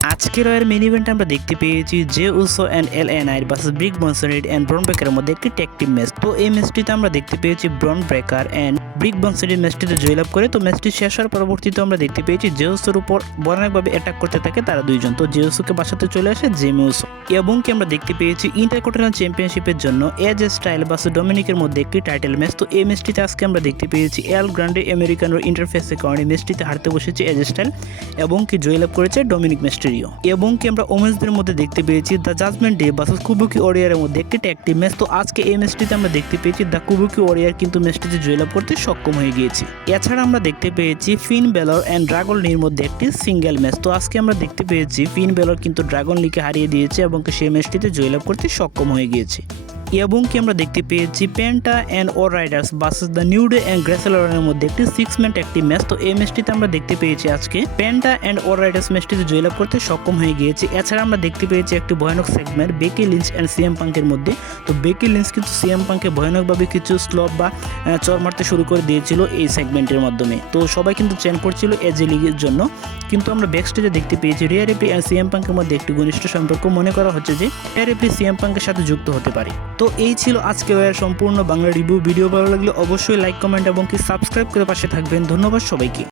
আজকের এর মেইন ইভেন্টে আমরা দেখতে পেয়েছি Jey Uso and LA Knight versus ব্রিক বনসন এন্ড ব্রন ব্রেকারের মধ্যে একটি ট্যাগ টিম ম্যাচ। তো এই ম্যাচটিতে আমরা দেখতে পেয়েছি ব্রন ব্রেকার এন্ড ব্রিক বনসন ম্যাচটিতে জয়লাভ করে। তো ম্যাচটি শেষ হওয়ার পরবর্তীতে আমরা দেখতে পেয়েছি জে উসোর উপর ভয়ানকভাবে অ্যাটাক করতে থাকে তারা দুইজন। তো জে উসোকে বাঁচাতে চলে আসে জেমি উসো এবং কি আমরা দেখতে পেয়েছি ইন্টারকন্টিনেন্টাল চ্যাম্পিয়নশিপের জন্য এজে স্টাইল ভার্সেস ডমিনিকের মধ্যে একটি টাইটেল ম্যাচ। তো এই ম্যাচটিতে আজকে আমরা দেখতে পেয়েছি এল গ্র্যান্ডে আমেরিকানোর ইন্টারফেসের কারণে ম্যাচটিতে হারতে বসেছে এজে স্টাইল এবং কি জয়লাভ করেছে ডমিনিক মিস্টেরিও। এবং কি আমরা ওমেন্সদের মধ্যে দেখতে পেয়েছি দ্য জাজমেন্ট ডে ভার্সেস কুবুকি ওয়ারিয়ারের মধ্যে একটি ট্যাগ টিম ম্যাচ। তো আজকে এই ম্যাচটিতে আমরা দেখতে পেয়েছি দ্য কুবুকি ওয়ারিয়ার কিন্তু ম্যাচটিতে জয়লাভ করতে সক্ষম হয়ে গিয়েছে। এছাড়া আমরা দেখতে পেয়েছি ফিন বেলর এন্ড ড্রাগন লির মধ্যে একটি সিঙ্গেল ম্যাচ। তো আজকে আমরা দেখতে পেয়েছি ফিন বেলর কিন্তু ড্রাগন লিকে হারিয়ে দিয়েছে এবং সেই ম্যাচটিতে জয়লাভ করতে সক্ষম হয়ে গিয়েছে। এবং কি আমরা দেখতে পেয়েছি Penta and War Raiders versus the New Day and গ্রেসেলরের মধ্যে একটি 6 ম্যান একটি ম্যাচ। তো এই ম্যাচটিতে আমরা দেখতে পেয়েছি আজকে পেন্টা এন্ড ওর রাইডার্স ম্যাচটিতে জয়লাভ করতে সক্ষম হয়ে গিয়েছে। এছাড়া আমরা দেখতে পেয়েছি একটি ভয়ানক segment Beki Lynch and CM পাঙ্কের মধ্যে। তো বেকি লিঞ্চ কিন্তু সিএম পাঙ্কে ভয়ানকভাবে কিছু স্লপ বা চর মারতে শুরু করে দিয়েছিল এই সেগমেন্টের মাধ্যমে। তো সবাই কিন্তু চ্যান করছিল এজে লিগের জন্য, কিন্তু আমরা ব্যাকস্টেজে দেখতে পেয়েছি রিয়া রিপ্লি এন্ড সিএম পাঙ্কের মধ্যে একটি ঘনিষ্ঠ সম্পর্ক মনে করা হচ্ছে যে রিয়া রিপ্লি সিএম পাঙ্কের সাথে যুক্ত হতে পারে। তো এই ছিল আজকে সম্পূর্ণ বাংলা রিভিউ। ভিডিও ভালো লাগলে অবশ্যই লাইক কমেন্ট এবং কি সাবস্ক্রাইব করে পাশে থাকবেন। ধন্যবাদ সবাইকে।